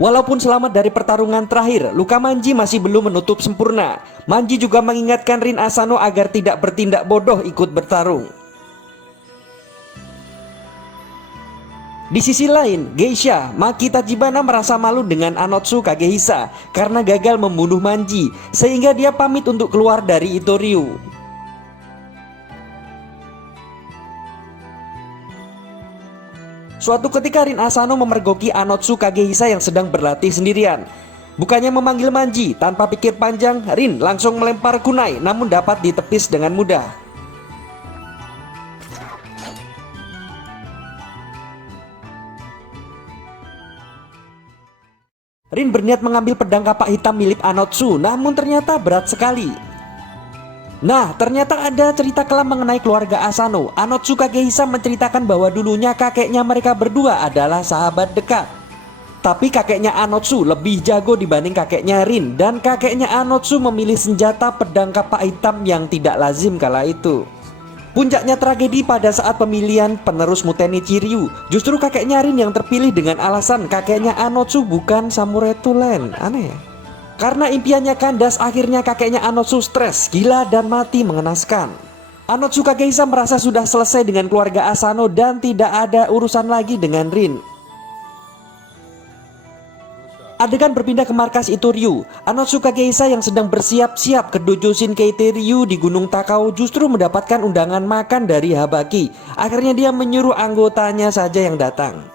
Walaupun selamat dari pertarungan terakhir, luka Manji masih belum menutup sempurna. Manji juga mengingatkan Rin Asano agar tidak bertindak bodoh ikut bertarung. Di sisi lain, Geisha, Maki Tachibana merasa malu dengan Anotsu Kagehisa karena gagal membunuh Manji, sehingga dia pamit untuk keluar dari Itoryu. Suatu ketika Rin Asano memergoki Anotsu Kagehisa yang sedang berlatih sendirian. Bukannya memanggil Manji, tanpa pikir panjang, Rin langsung melempar kunai namun dapat ditepis dengan mudah. Rin berniat mengambil pedang kapak hitam milik Anotsu, namun ternyata berat sekali. Nah, ternyata ada cerita kelam mengenai keluarga Asano. Anotsu Kagehisa menceritakan bahwa dulunya kakeknya mereka berdua adalah sahabat dekat. Tapi kakeknya Anotsu lebih jago dibanding kakeknya Rin, dan kakeknya Anotsu memilih senjata pedang kapak hitam yang tidak lazim kala itu. Puncaknya tragedi pada saat pemilihan penerus Muteni Chiryu, justru kakeknya Rin yang terpilih dengan alasan kakeknya Anotsu bukan samurai tulen. Aneh. Karena impiannya kandas, akhirnya kakeknya Anotsu stres, gila, dan mati mengenaskan. Anotsu Kagehisa merasa sudah selesai dengan keluarga Asano dan tidak ada urusan lagi dengan Rin. Adegan berpindah ke markas Itoryu. Anotsu Kagehisa yang sedang bersiap-siap ke dojo Shinkeite Ryu di Gunung Takao justru mendapatkan undangan makan dari Habaki. Akhirnya dia menyuruh anggotanya saja yang datang.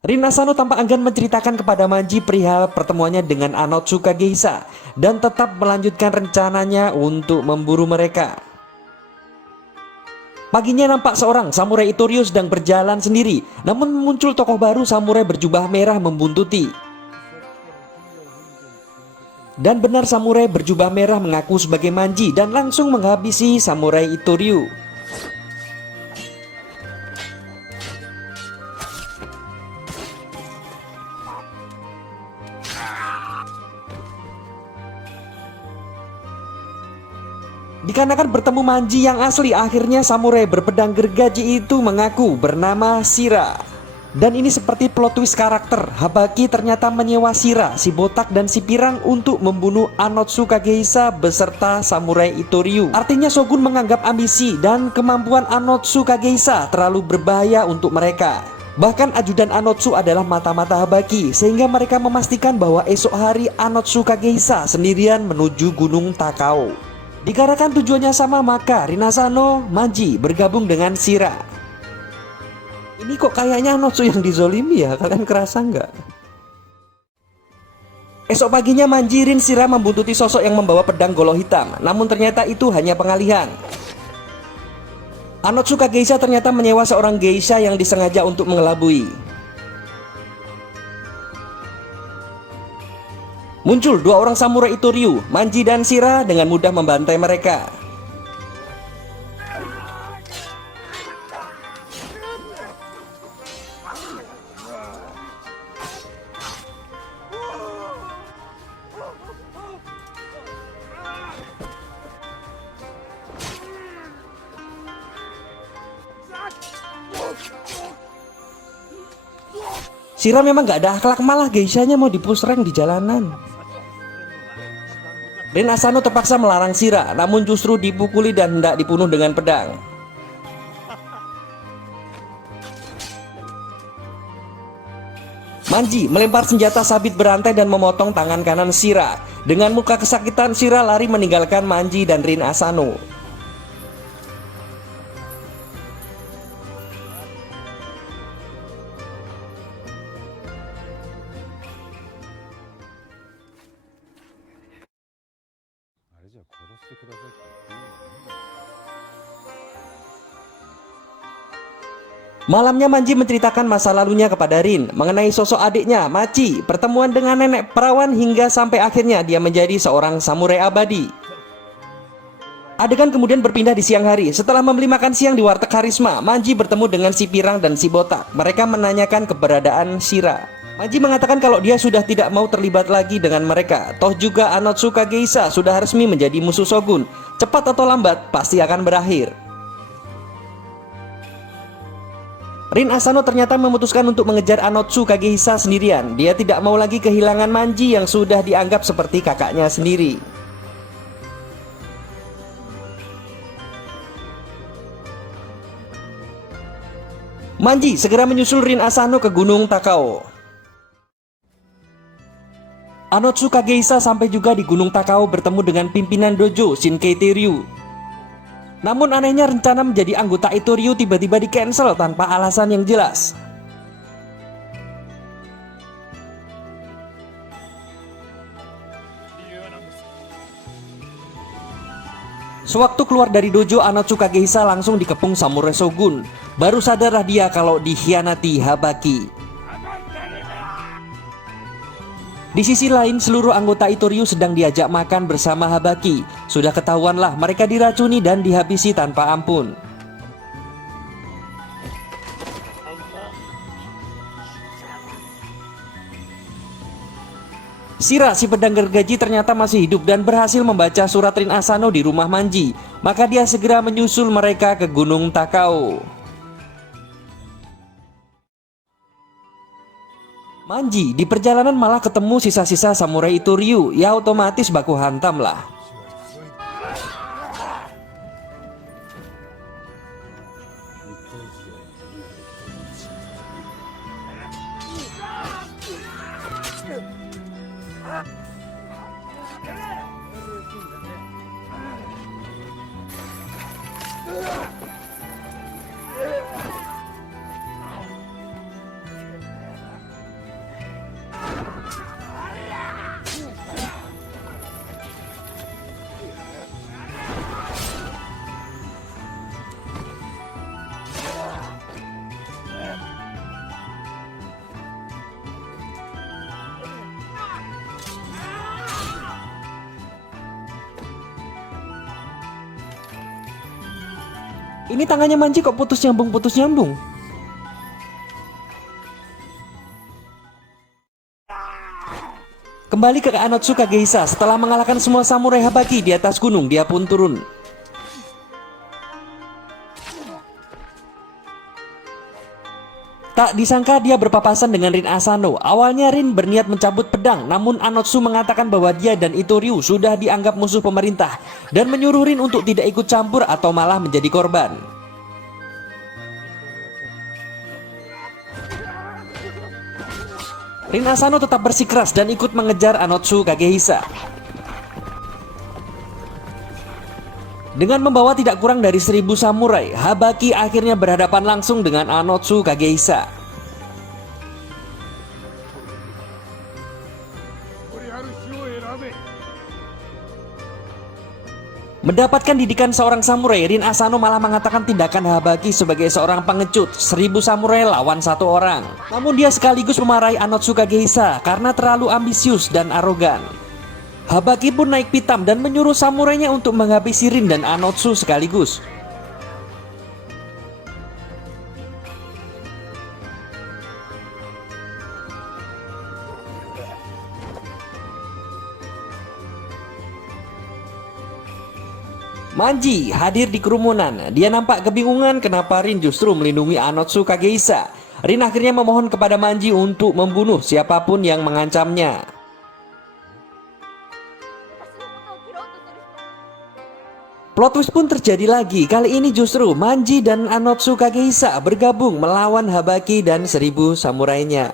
Rin Asano tampak enggan menceritakan kepada Manji perihal pertemuannya dengan Anotsu Kagehisa dan tetap melanjutkan rencananya untuk memburu mereka. Paginya nampak seorang samurai Itoryu sedang berjalan sendiri, namun muncul tokoh baru samurai berjubah merah membuntuti. Dan benar, samurai berjubah merah mengaku sebagai Manji dan langsung menghabisi samurai Itoryu. Dikarenakan bertemu Manji yang asli, akhirnya samurai berpedang gergaji itu mengaku bernama Shira. Dan ini seperti plot twist karakter. Habaki ternyata menyewa Shira, si botak dan si pirang untuk membunuh Anotsu Kagehisa beserta samurai Itoryu. Artinya Shogun menganggap ambisi dan kemampuan Anotsu Kagehisa terlalu berbahaya untuk mereka. Bahkan ajudan Anotsu adalah mata-mata Habaki, sehingga mereka memastikan bahwa esok hari Anotsu Kagehisa sendirian menuju Gunung Takao. Dikarenakan tujuannya sama, maka Rin Asano, Manji bergabung dengan Shira. Ini kok kayaknya Anotsu yang dizolimi ya, kalian kerasa nggak? Esok paginya Manji, Rin, Shira membuntuti sosok yang membawa pedang golo hitam. Namun ternyata itu hanya pengalihan. Anotsu Kagehisa ternyata menyewa seorang geisha yang disengaja untuk mengelabui. Muncul dua orang samurai Itoryu, Manji dan Shira, dengan mudah membantai mereka. Shira memang gak ada akhlak, malah geishanya mau di-push rank di jalanan. Rin Asano terpaksa melarang Shira, namun justru dipukuli dan hendak dibunuh dengan pedang. Manji melempar senjata sabit berantai dan memotong tangan kanan Shira. Dengan muka kesakitan, Shira lari meninggalkan Manji dan Rin Asano. Malamnya Manji menceritakan masa lalunya kepada Rin mengenai sosok adiknya, Machi, pertemuan dengan nenek perawan hingga sampai akhirnya dia menjadi seorang samurai abadi. Adegan kemudian berpindah di siang hari. Setelah membeli makan siang di warteg Karisma, Manji bertemu dengan si pirang dan si botak. Mereka menanyakan keberadaan Shira. Manji mengatakan kalau dia sudah tidak mau terlibat lagi dengan mereka. Toh juga Anotsu Kagehisa sudah resmi menjadi musuh Shogun. Cepat atau lambat pasti akan berakhir. Rin Asano ternyata memutuskan untuk mengejar Anotsu Kagehisa sendirian. Dia tidak mau lagi kehilangan Manji yang sudah dianggap seperti kakaknya sendiri. Manji segera menyusul Rin Asano ke Gunung Takao. Anotsu Kagehisa sampai juga di Gunung Takao bertemu dengan pimpinan dojo Shinkei Ryu. Namun anehnya rencana menjadi anggota itu Ryu tiba-tiba di-cancel tanpa alasan yang jelas. Sewaktu keluar dari dojo, Anotsu Kagehisa langsung dikepung samurai shogun. Baru sadarlah dia kalau dikhianati Habaki. Di sisi lain, seluruh anggota Itoryu sedang diajak makan bersama Habaki. Sudah ketahuanlah mereka diracuni dan dihabisi tanpa ampun. Shira, si pedang gergaji, ternyata masih hidup dan berhasil membaca surat Rin Asano di rumah Manji. Maka dia segera menyusul mereka ke Gunung Takao. Manji di perjalanan malah ketemu sisa-sisa samurai Itoryu, ya otomatis baku hantam lah. Ini tangannya Manji kok putus nyambung. Kembali ke Anotsu Kagehisa, setelah mengalahkan semua samurai Habaki di atas gunung, dia pun turun. Tak disangka dia berpapasan dengan Rin Asano. Awalnya Rin berniat mencabut pedang, namun Anotsu mengatakan bahwa dia dan Itoryu sudah dianggap musuh pemerintah dan menyuruh Rin untuk tidak ikut campur atau malah menjadi korban. Rin Asano tetap bersikeras dan ikut mengejar Anotsu Kagehisa. Dengan membawa tidak kurang dari 1000 samurai, Habaki akhirnya berhadapan langsung dengan Anotsu Kagehisa. Mendapatkan didikan seorang samurai, Rin Asano malah mengatakan tindakan Habaki sebagai seorang pengecut. 1000 samurai lawan 1 orang. Namun dia sekaligus memarahi Anotsu Kagehisa karena terlalu ambisius dan arogan. Habaki pun naik pitam dan menyuruh samurainya untuk menghabisi Rin dan Anotsu sekaligus. Manji hadir di kerumunan. Dia nampak kebingungan kenapa Rin justru melindungi Anotsu Kagehisa. Rin akhirnya memohon kepada Manji untuk membunuh siapapun yang mengancamnya. Plot twist pun terjadi lagi. Kali ini justru Manji dan Anotsu Kagehisa bergabung melawan Habaki dan 1000 samurainya.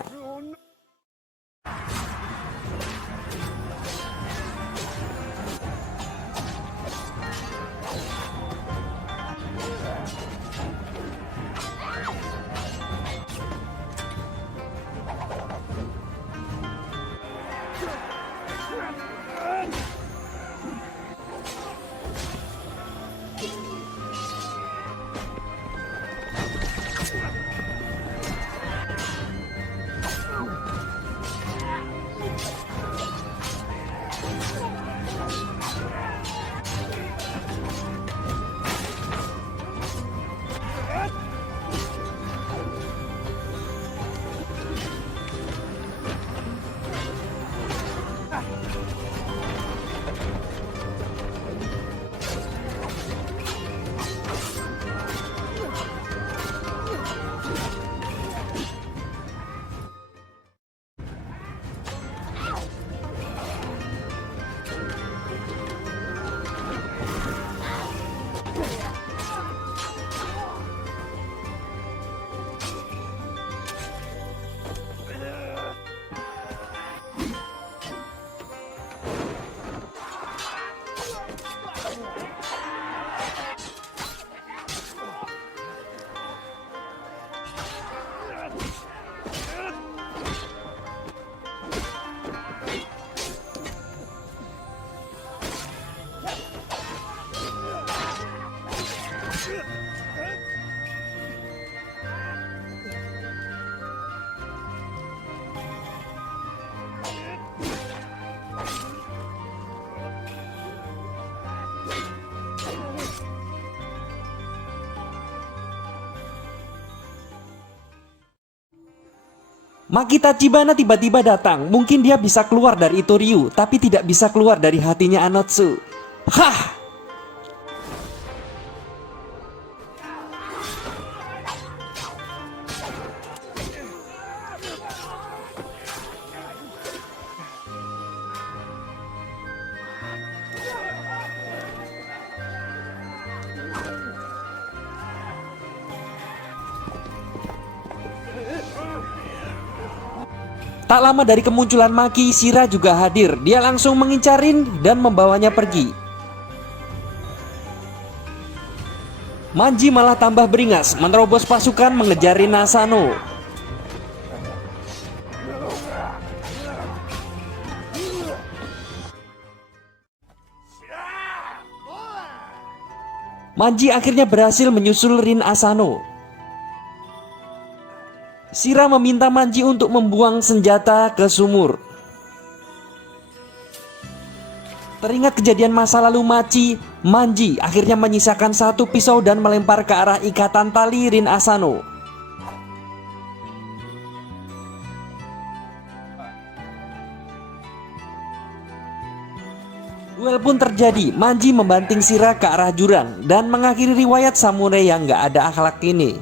Maki Tachibana tiba-tiba datang. Mungkin dia bisa keluar dari Itoryu, tapi tidak bisa keluar dari hatinya Anotsu. Hah! Tak lama dari kemunculan Maki, Shira juga hadir. Dia langsung mengincarin dan membawanya pergi. Manji malah tambah beringas, menerobos pasukan mengejar Rin Asano. Manji akhirnya berhasil menyusul Rin Asano. Shira meminta Manji untuk membuang senjata ke sumur. Teringat kejadian masa lalu Manji akhirnya menyisakan satu pisau dan melempar ke arah ikatan tali Rin Asano. Duel pun terjadi. Manji membanting Shira ke arah jurang dan mengakhiri riwayat samurai yang gak ada akhlak ini.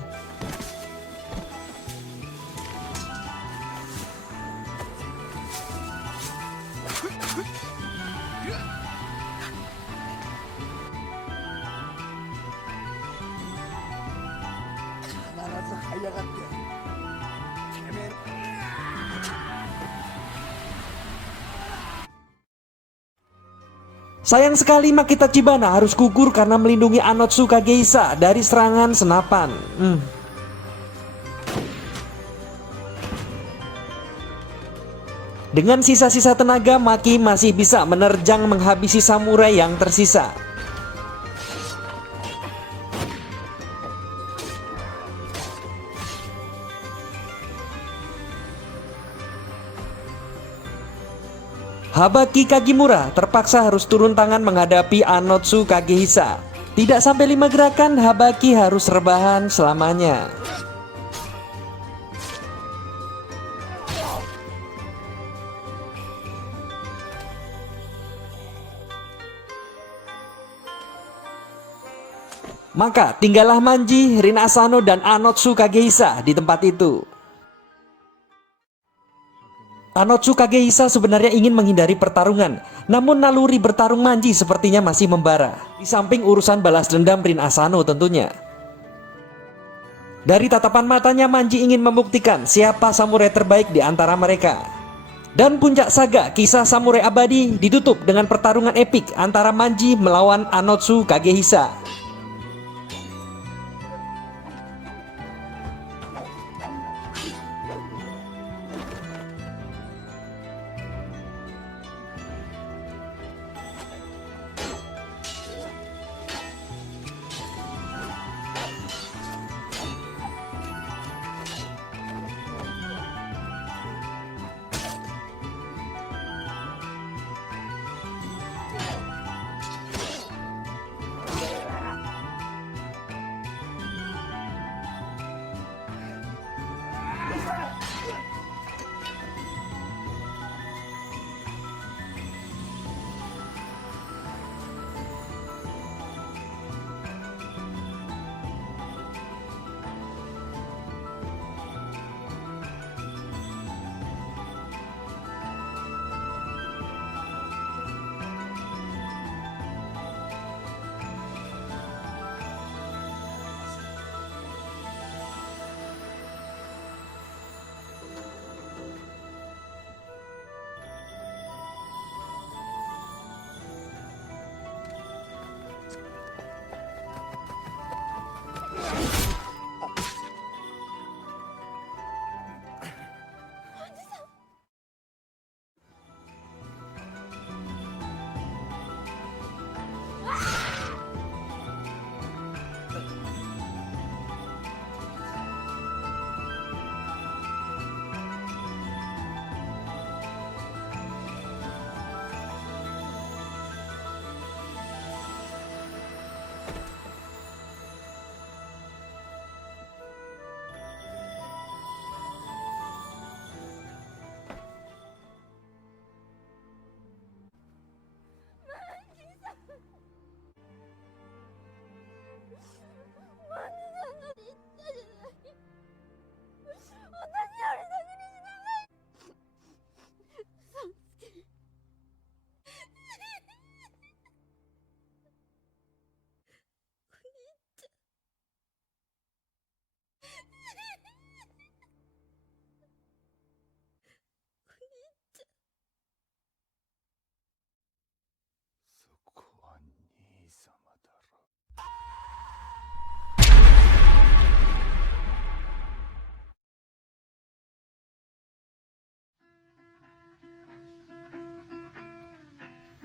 Sayang sekali Maki Tachibana harus gugur karena melindungi Anotsu Kageisa dari serangan senapan. Dengan sisa-sisa tenaga, Maki masih bisa menerjang menghabisi samurai yang tersisa. Habaki Kagimura terpaksa harus turun tangan menghadapi Anotsu Kagehisa. Tidak sampai 5 gerakan, Habaki harus rebahan selamanya. Maka tinggallah Manji, Rin Asano, dan Anotsu Kagehisa di tempat itu. Anotsu Kagehisa sebenarnya ingin menghindari pertarungan, namun naluri bertarung Manji sepertinya masih membara. Di samping urusan balas dendam Rin Asano tentunya. Dari tatapan matanya, Manji ingin membuktikan siapa samurai terbaik di antara mereka. Dan puncak saga kisah samurai abadi ditutup dengan pertarungan epik antara Manji melawan Anotsu Kagehisa.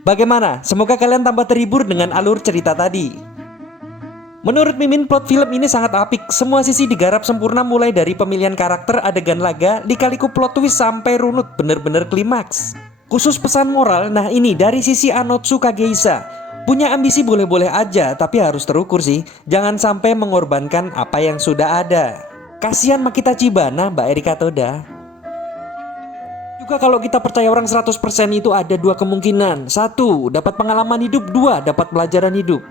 Bagaimana? Semoga kalian tambah terhibur dengan alur cerita tadi. Menurut Mimin, plot film ini sangat apik. Semua sisi digarap sempurna, mulai dari pemilihan karakter, adegan laga, lika-liku plot twist sampai runut, bener-bener klimaks. Khusus pesan moral, nah ini dari sisi Anotsu Kagehisa. Punya ambisi boleh-boleh aja, tapi harus terukur sih. Jangan sampai mengorbankan apa yang sudah ada. Kasihan Makita Chiba, nah Mbak Erika Toda. Juga kalau kita percaya orang 100% itu ada dua kemungkinan. Satu, dapat pengalaman hidup. Dua, dapat pelajaran hidup.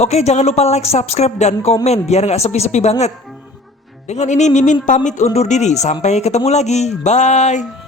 Oke, jangan lupa like, subscribe, dan komen biar nggak sepi-sepi banget. Dengan ini Mimin pamit undur diri. Sampai ketemu lagi. Bye.